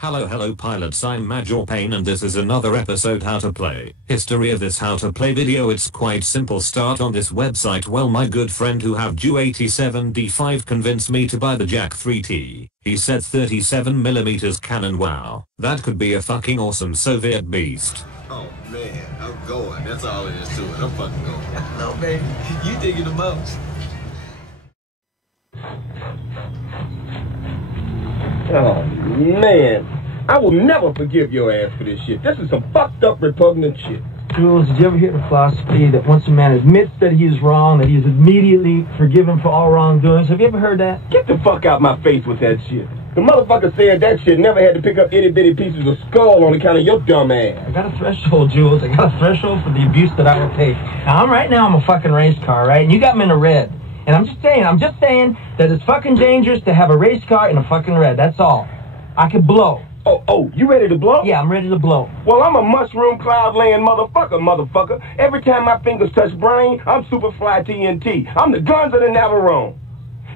Hello pilots, I'm Major Payne and this is another episode how to play. History of this how to play video. It's quite simple. Start on this website. Well, my good friend who have Ju-87D5 convinced me to buy the Yak-3T. He said 37mm cannon. Wow, that could be a fucking awesome Soviet beast. Oh man, I'm going. That's all it is to it. I'm fucking going. No, baby, you thinking the most. Oh, man. I will never forgive your ass for this shit. This is some fucked up, repugnant shit. Jules, did you ever hear the philosophy that once a man admits that he is wrong, that he is immediately forgiven for all wrongdoings? Have you ever heard that? Get the fuck out my face with that shit. The motherfucker said that shit never had to pick up itty-bitty pieces of skull on account of your dumb ass. I got a threshold, Jules. I got a threshold for the abuse that I will take. Now, I'm a fucking race car, right? And you got me in a red. And I'm just saying that it's fucking dangerous to have a race car in a fucking red. That's all. I could blow. Oh, you ready to blow? Yeah, I'm ready to blow. Well, I'm a mushroom cloud laying motherfucker. Every time my fingers touch brain, I'm Superfly TNT. I'm the guns of the Navarone.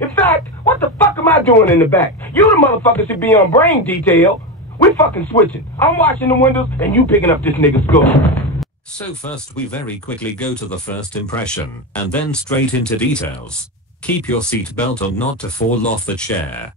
In fact, what the fuck am I doing in the back? You the motherfucker should be on brain detail. We fucking switching. I'm washing the windows and you picking up this nigga's skull. So first we very quickly go to the first impression, and then straight into details. Keep your seatbelt on not to fall off the chair.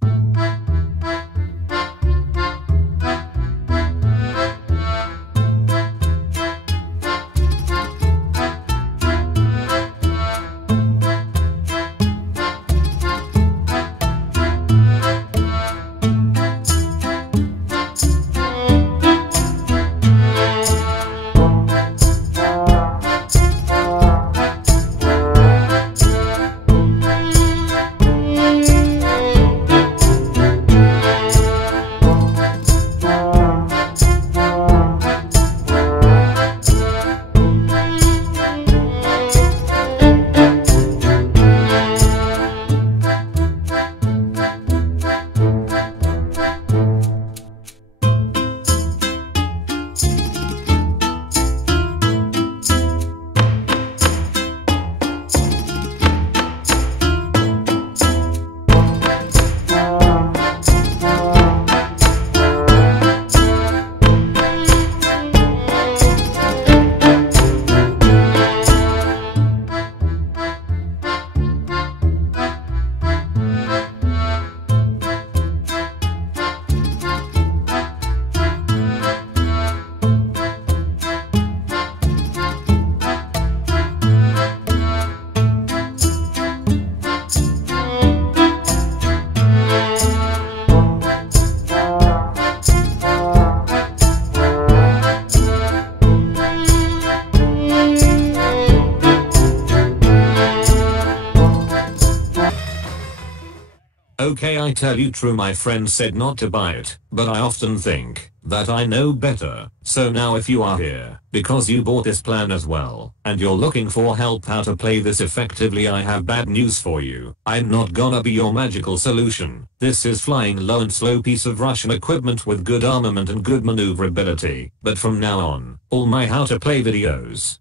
Okay, I tell you true, my friend said not to buy it, but I often think that I know better. So now if you are here because you bought this plan as well, and you're looking for help how to play this effectively, I have bad news for you. I'm not gonna be your magical solution. This is flying low and slow piece of Russian equipment with good armament and good maneuverability. But from now on, all my how to play videos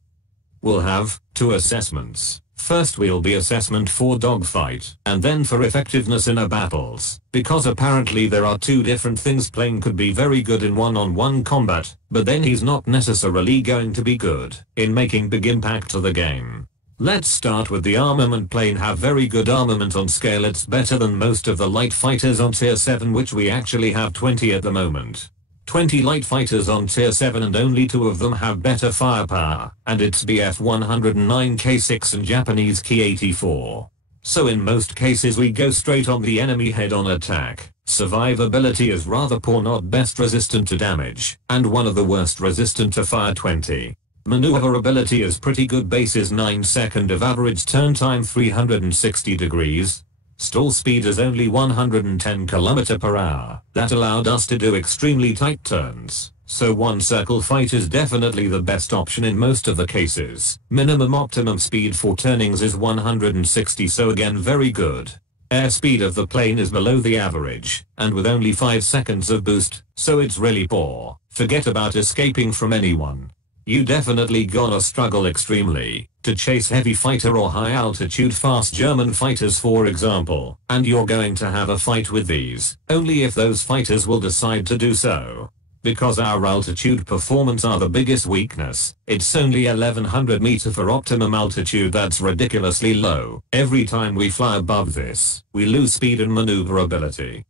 will have two assessments. First will be assessment for dogfight, and then for effectiveness in a battles, because apparently there are two different things. Plane could be very good in one-on-one combat, but then he's not necessarily going to be good in making big impact to the game. Let's start with the armament. Plane have very good armament on scale. It's better than most of the light fighters on tier 7, which we actually have 20 at the moment. 20 light fighters on tier 7 and only 2 of them have better firepower, and it's BF 109 K6 and Japanese Ki 84. So in most cases we go straight on the enemy head-on attack. Survivability is rather poor, not best, resistant to damage, and one of the worst, resistant to fire 20. Maneuverability is pretty good, base is 9 seconds of average turn time 360 degrees. Stall speed is only 110 km/h. That allowed us to do extremely tight turns, so one circle fight is definitely the best option in most of the cases. Minimum optimum speed for turnings is 160, so again very good. Airspeed of the plane is below the average, and with only 5 seconds of boost, so it's really poor. Forget about escaping from anyone. You definitely gonna struggle extremely to chase heavy fighter or high altitude fast German fighters for example, and you're going to have a fight with these only if those fighters will decide to do so. Because our altitude performance are the biggest weakness. It's only 1100 meter for optimum altitude. That's ridiculously low. Every time we fly above this, we lose speed and maneuverability.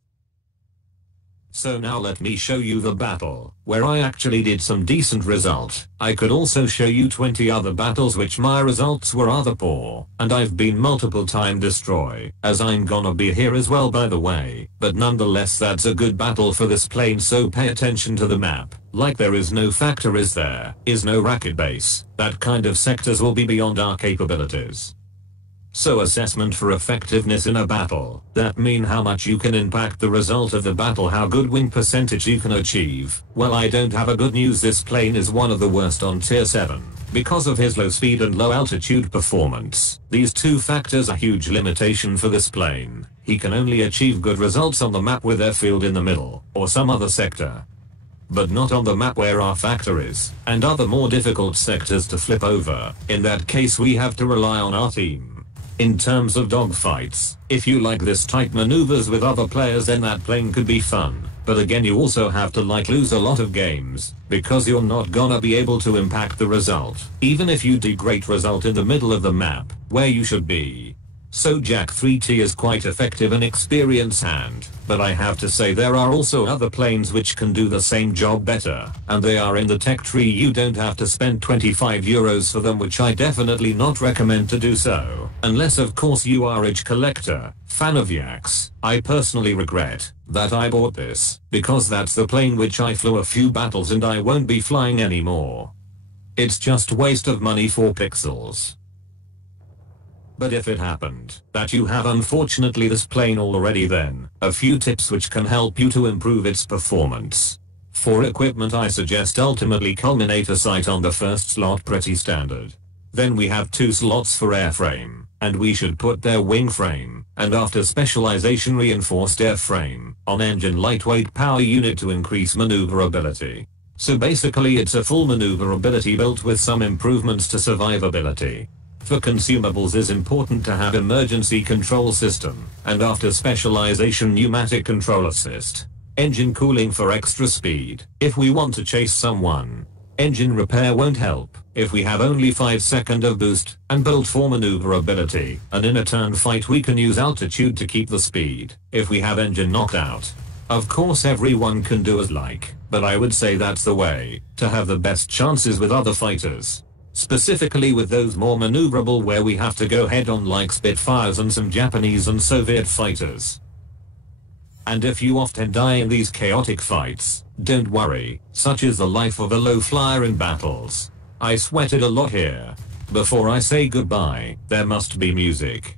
So now let me show you the battle, where I actually did some decent result. I could also show you 20 other battles which my results were rather poor, and I've been multiple time destroy, as I'm gonna be here as well by the way, but nonetheless that's a good battle for this plane, so pay attention to the map. Like there is no factor, is there, is no racket base, that kind of sectors will be beyond our capabilities. So assessment for effectiveness in a battle, that mean how much you can impact the result of the battle, how good win percentage you can achieve. Well, I don't have a good news. This plane is one of the worst on tier 7. Because of his low speed and low altitude performance, these two factors are huge limitation for this plane. He can only achieve good results on the map with airfield in the middle, or some other sector. But not on the map where our factor is, and other more difficult sectors to flip over. In that case we have to rely on our team. In terms of dogfights, if you like this type maneuvers with other players, then that plane could be fun. But again, you also have to lose a lot of games, because you're not gonna be able to impact the result, even if you do great result in the middle of the map, where you should be. So Yak-3T is quite effective and experienced hand, but I have to say there are also other planes which can do the same job better, and they are in the tech tree. You don't have to spend 25 euros for them, which I definitely not recommend to do so, unless of course you are a collector, fan of Yaks. I personally regret that I bought this, because that's the plane which I flew a few battles and I won't be flying anymore. It's just waste of money for pixels. But if it happened that you have unfortunately this plane already, then a few tips which can help you to improve its performance. For equipment, I suggest ultimately culminator sight on the first slot, pretty standard. Then we have 2 slots for airframe, and we should put their wing frame, and after specialization reinforced airframe, on engine lightweight power unit to increase maneuverability. So basically it's a full maneuverability built with some improvements to survivability. For consumables is important to have emergency control system, and after specialization pneumatic control assist. Engine cooling for extra speed, if we want to chase someone. Engine repair won't help, if we have only 5 seconds of boost, and built for maneuverability. And in a turn fight we can use altitude to keep the speed, if we have engine knocked out. Of course everyone can do as like, but I would say that's the way to have the best chances with other fighters. Specifically with those more maneuverable, where we have to go head on like Spitfires and some Japanese and Soviet fighters. And if you often die in these chaotic fights, don't worry, such is the life of a low flyer in battles. I sweated a lot here. Before I say goodbye, there must be music.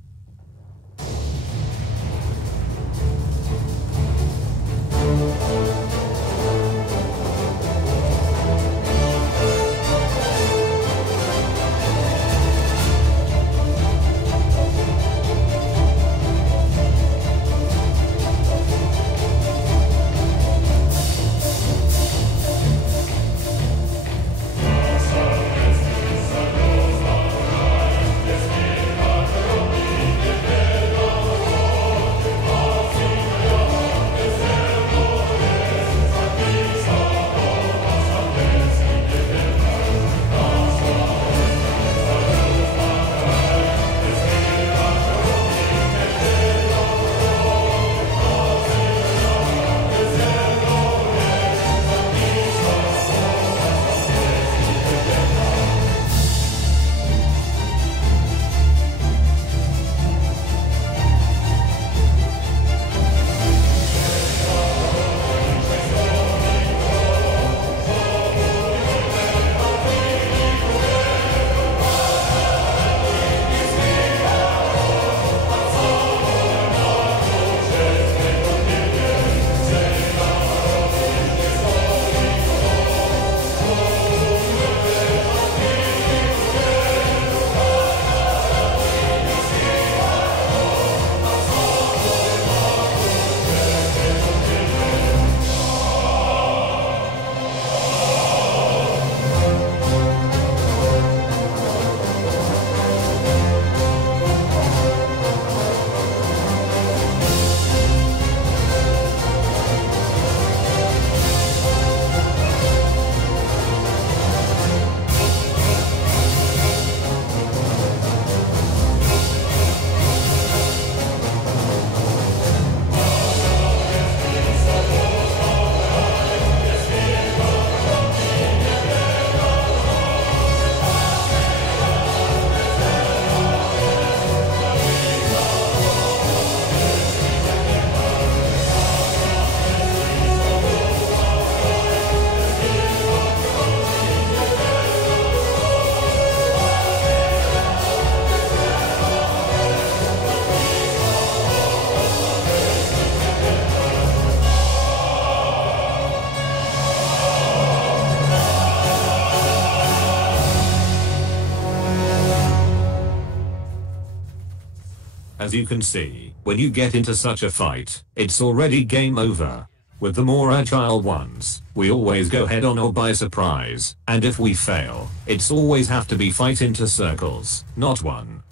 as you can see, when you get into such a fight, it's already game over. With the more agile ones, we always go head on or by surprise, and if we fail, it's always have to be fight into circles, not one.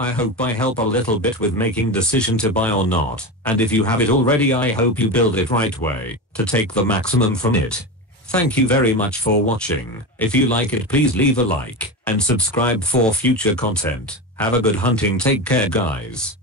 I hope I help a little bit with making decision to buy or not, and if you have it already I hope you build it right way, to take the maximum from it. Thank you very much for watching. If you like it please leave a like, and subscribe for future content. Have a good hunting, take care guys.